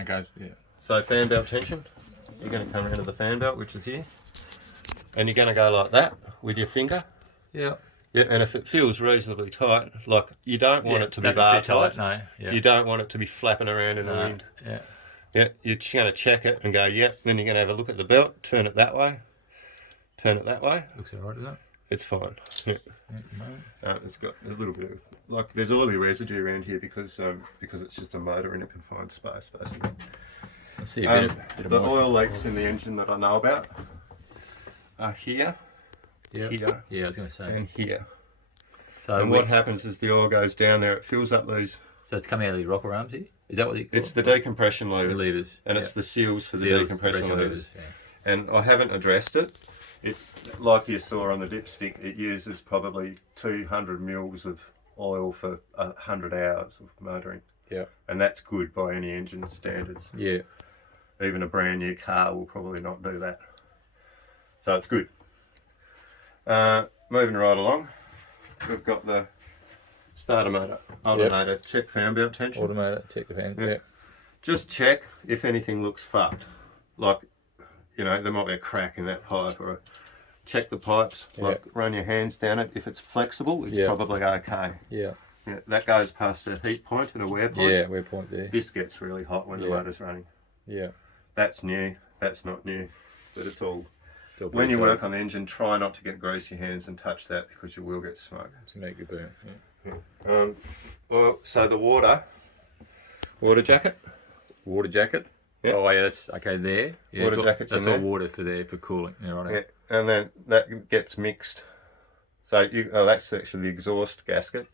Okay, yeah. So fan belt tension, you're going to come around to the fan belt, which is here, and you're going to go like that with your finger. Yeah. Yeah, and if it feels reasonably tight, like you don't want it to be bar tight. No. Yeah. You don't want it to be flapping around in the wind. Yeah. Yeah, you're just going to check it and go, yep. Then you're going to have a look at the belt, turn it that way, turn it that way. Looks alright, doesn't it? It's fine. Yeah. It's got a little bit of, like, there's oily residue around here because it's just a motor in a confined space, basically. I see a bit of the oil leaks in the engine that I know about are here, here. Yeah, I was going to say. and here. So and what happens is the oil goes down there, it fills up these. So it's coming out of the rocker arms here? Is that what you call It's the decompression levers. The levers. And it's the seals for the decompression levers. Yeah. And I haven't addressed it. It, like you saw on the dipstick, it uses probably 200 mils of oil for 100 hours of motoring. Yeah. And that's good by any engine standards. Yeah. Even a brand new car will probably not do that. So it's good. Moving right along, we've got the starter motor, alternator, check fan belt tension. Automator, check the fan. Yeah. Just check if anything looks fucked. Like, you know, there might be a crack in that pipe, or check the pipes, like run your hands down it. If it's flexible, it's probably okay. Yeah. Yeah. That goes past a heat point and a wear point. Yeah, wear point there. This gets really hot when the motor's running. Yeah. That's new, that's not new, but it's all. Still When you work on the engine, try not to get greasy hands and touch that because you will get smoke. To make it burn. Yeah. Well, so the water jacket. Water jacket. Yep. Oh yeah, that's okay there. Yeah, Water jacket's that's in all there. water for there for cooling. Yeah, right. Yeah, and then that gets mixed. So that's actually the exhaust gasket.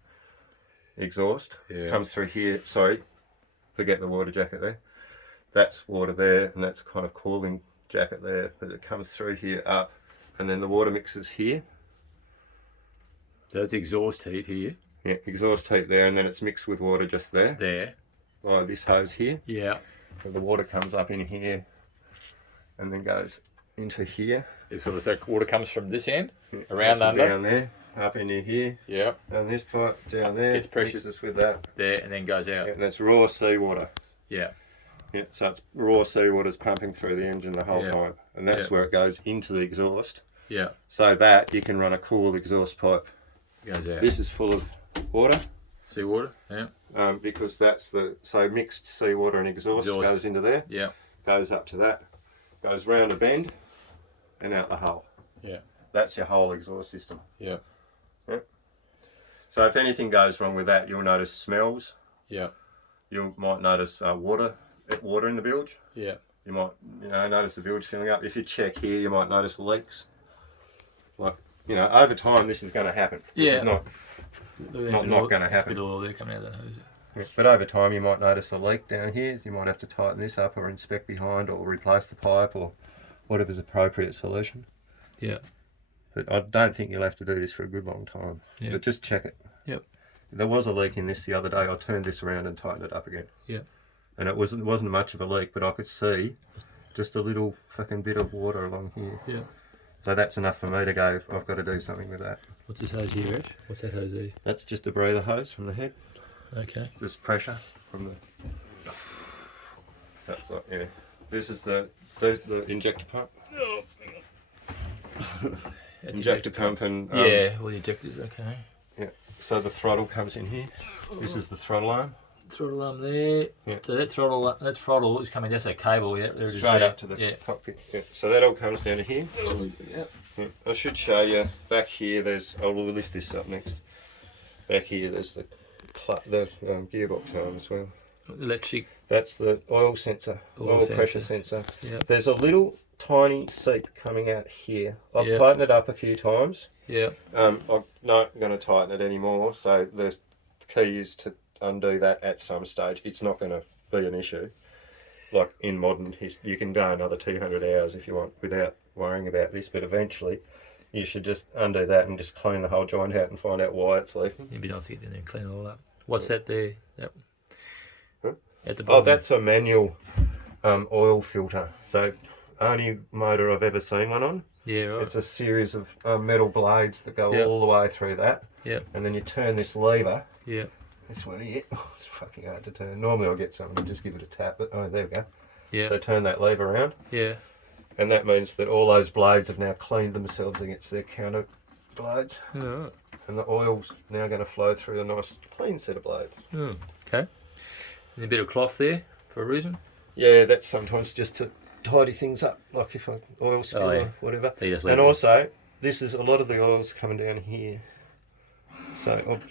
Exhaust comes through here. Sorry, forget the water jacket there. That's water there, and that's kind of cooling jacket there. But it comes through here up, and then the water mixes here. So that's exhaust heat here. Yeah, exhaust heat there, and then it's mixed with water just there. There. Via this hose here. Yeah. So the water comes up in here, and then goes into here. So the water comes from this end, Goes under. down there, up into here. Yeah. And this pipe down there. Gets pressure. Mixes with that. There and then goes out. Yeah, and that's raw seawater. Yeah. Yeah, so it's raw seawater's pumping through the engine the whole time, and that's where it goes into the exhaust. Yeah. So that you can run a cool exhaust pipe. Goes out. This is full of water. Seawater. Yeah. Because that's so mixed seawater and exhaust goes into there. Yeah. Goes up to that, goes round a bend, and out the hull. Yeah. That's your whole exhaust system. Yeah. Yeah. So if anything goes wrong with that, you'll notice smells. Yeah. You might notice water in the bilge. Yeah. You might notice the bilge filling up. If you check here, you might notice leaks. Like, over time this is going to happen. This is not going to happen. Bit of oil there coming out of that hose. Yeah. But over time you might notice a leak down here. You might have to tighten this up or inspect behind or replace the pipe or whatever's appropriate solution. Yeah. But I don't think you'll have to do this for a good long time. Yeah. But just check it. Yep. There was a leak in this the other day. I turned this around and tightened it up again. Yeah. And it wasn't much of a leak, but I could see just a little fucking bit of water along here. Yeah. So that's enough for me to go, I've got to do something with that. What's this hose here, Rich? What's that hose there? That's just a breather hose from the head. Okay. Just pressure from the... So it's like, yeah. This is the injector pump. Oh. Injector pump and... all the injectors, okay. Yeah. So the throttle comes in here. This is the throttle arm. Throttle arm there. Yeah. So that throttle is coming, that's a cable, yeah. There it is. Straight up to the cockpit. Yeah. So that all comes down to here. Yeah. Yeah. I should show you, back here we'll lift this up next. Back here there's the gearbox arm as well. Electric. That's the oil sensor, oil pressure sensor. Yeah. There's a little tiny seat coming out here. I've tightened it up a few times. Yeah. I'm not going to tighten it anymore, so the key is to undo that at some stage. It's not going to be an issue. Like in modern history, you can go another 200 hours if you want without worrying about this, but eventually you should just undo that and just clean the whole joint out and find out why it's leaking. It'd be nice to get in there and clean it all up. What's that there? Yep. Huh? At the bottom. Oh, that's a manual oil filter. So only motor I've ever seen one on. Yeah, right. It's a series of metal blades that go all the way through that. Yeah. And then you turn this lever. Yeah. this one here. Oh, it's fucking hard to turn. Normally I'll get something and just give it a tap, but oh, there we go. Yeah. So turn that lever around. Yeah. And that means that all those blades have now cleaned themselves against their counter blades. Oh. And the oil's now going to flow through a nice clean set of blades. Oh. Okay. And a bit of cloth there for a reason? Yeah, that's sometimes just to tidy things up, like if I oil spill or whatever. So you just And also, this is a lot of the oil's coming down here. So I'm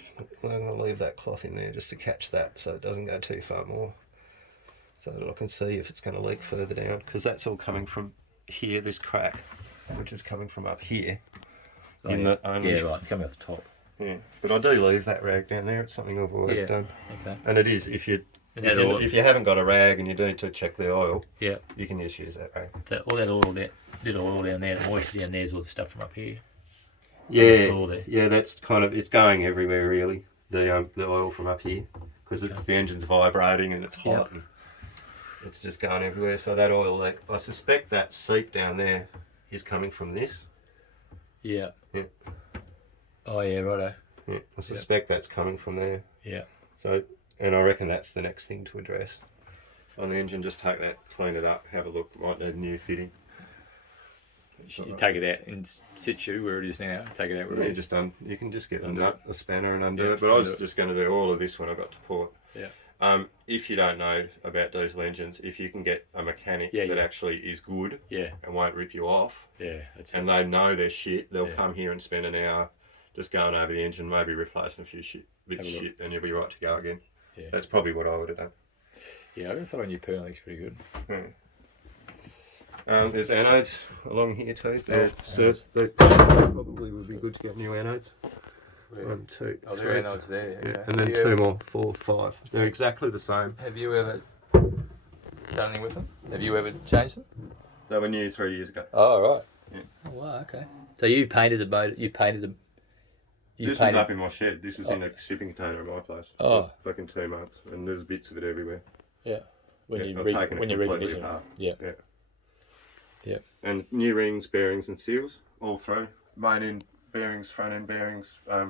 going to leave that cloth in there just to catch that so it doesn't go too far more. So that I can see if it's going to leak further down, because that's all coming from here, this crack, which is coming from up here. Oh, yeah, right, it's coming off the top. Yeah, but I do leave that rag down there. It's something I've always done. Okay. And it is, if you haven't got a rag and you need to check the oil, yeah, you can just use that rag. So all that oil there, little oil down there, the moisture down there is all the stuff from up here. Yeah, that's kind of, it's going everywhere really. The oil from up here, because the engine's vibrating and it's hot. And it's just going everywhere. So that oil leak, I suspect that seep down there is coming from this. Yeah. Yeah. Oh yeah, righto. Yeah, I suspect that's coming from there. Yeah. So, and I reckon that's the next thing to address on the engine. Just take that, clean it up, have a look. Might need a new fitting. You take it out in situ where it is now. Take it out where it is. You can just get a nut, a spanner, and undo it. But I was just going to do all of this when I got to port. Yeah. If you don't know about diesel engines, if you can get a mechanic that actually is good and won't rip you off, and they know their shit, they'll come here and spend an hour just going over the engine, maybe replacing a few bits of shit, and you'll be right to go again. Yeah. That's probably what I would have done. Yeah, I thought a new Pernal's pretty good. Yeah. There's anodes along here too. They probably would be good to get new anodes. Yeah. 1, 2, oh, 3. there are anodes there. Yeah. Okay. And then 2 more, 4, 5. They're exactly the same. Have you ever done anything with them? Have you ever changed them? They were new 3 years ago. Oh, right. Yeah. Oh, wow, okay. So you painted the boat, you painted them. This was up in my shed. This was in a shipping container at my place. Oh. Fucking 2 months. And there's bits of it everywhere. Yeah. When you completely apart. Yeah. Yeah. Yeah. And new rings, bearings and seals all through. Main end bearings, front end bearings. Yeah,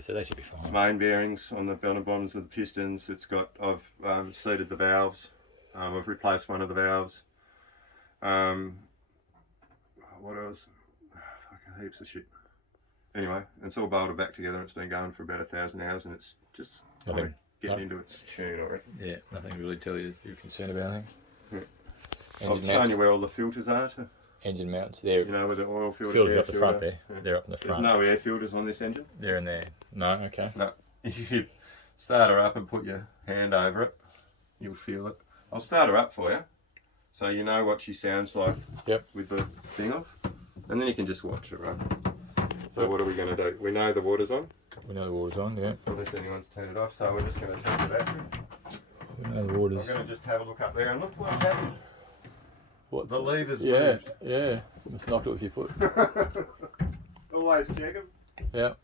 so they should be fine. Main bearings on the bottoms of the pistons. I've seated the valves. I've replaced one of the valves. What else? Fucking heaps of shit. Anyway, it's all bolted back together. It's been going for about 1,000 hours, and it's just getting into its tune, I reckon. Yeah, nothing really tell you you're concerned about anything. Yeah. I've shown you where all the filters are. Engine mounts there. You know where the oil filter. Filters up the front there. Yeah. They're up in the front. There's no air filters on this engine. They're in there. No, okay. No. If you start her up and put your hand over it, you'll feel it. I'll start her up for you, so you know what she sounds like. Yep. With the thing off, and then you can just watch it run. So what are we going to do? We know the water's on. We know the water's on, yeah. Unless anyone's turned it off, so we're just going to turn the battery. We know the water's... I'm going to just have a look up there and look what's happened. What? The lever's moved. Yeah. Just knocked it with your foot. Always check them. Yeah.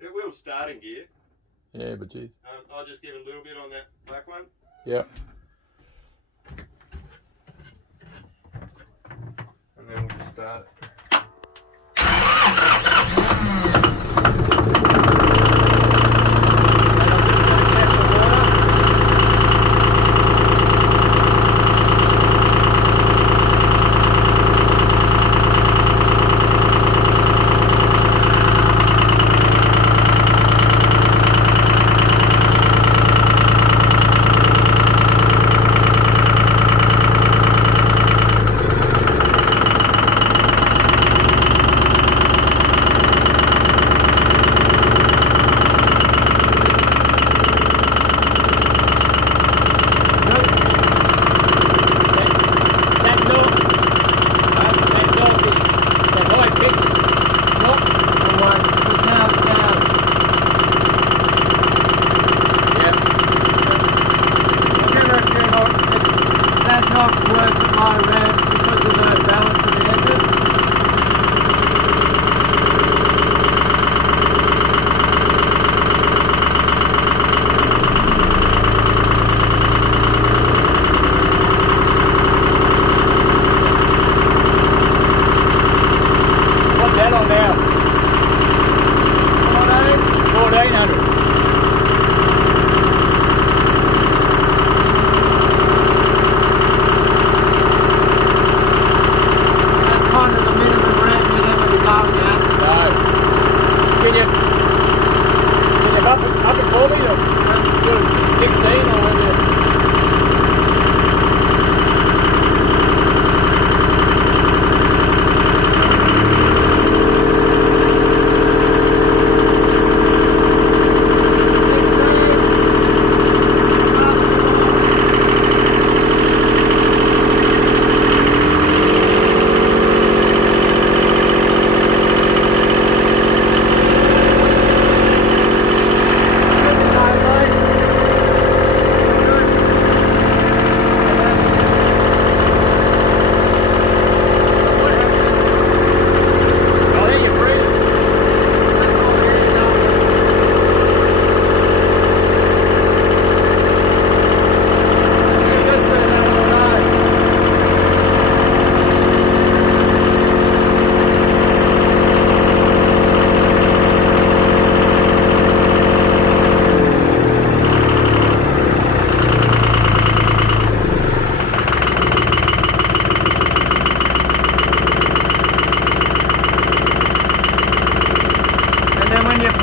It will start in gear. Yeah, but geez. I'll just give it a little bit on that black one. Yeah. And then we'll just start it.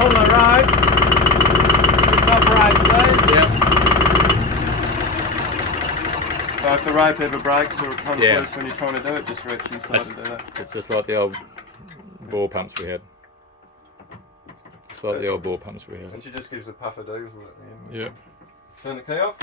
pull the rope. It operates these. Yeah. So if the rope ever breaks or it comes Yeah. loose when you're trying to do it, just reach inside That's- and do that. It's just like the old bore pumps we had. Just like the old bore pumps we had. And she just gives a puff of diesel at the end. Yeah. Turn the key off.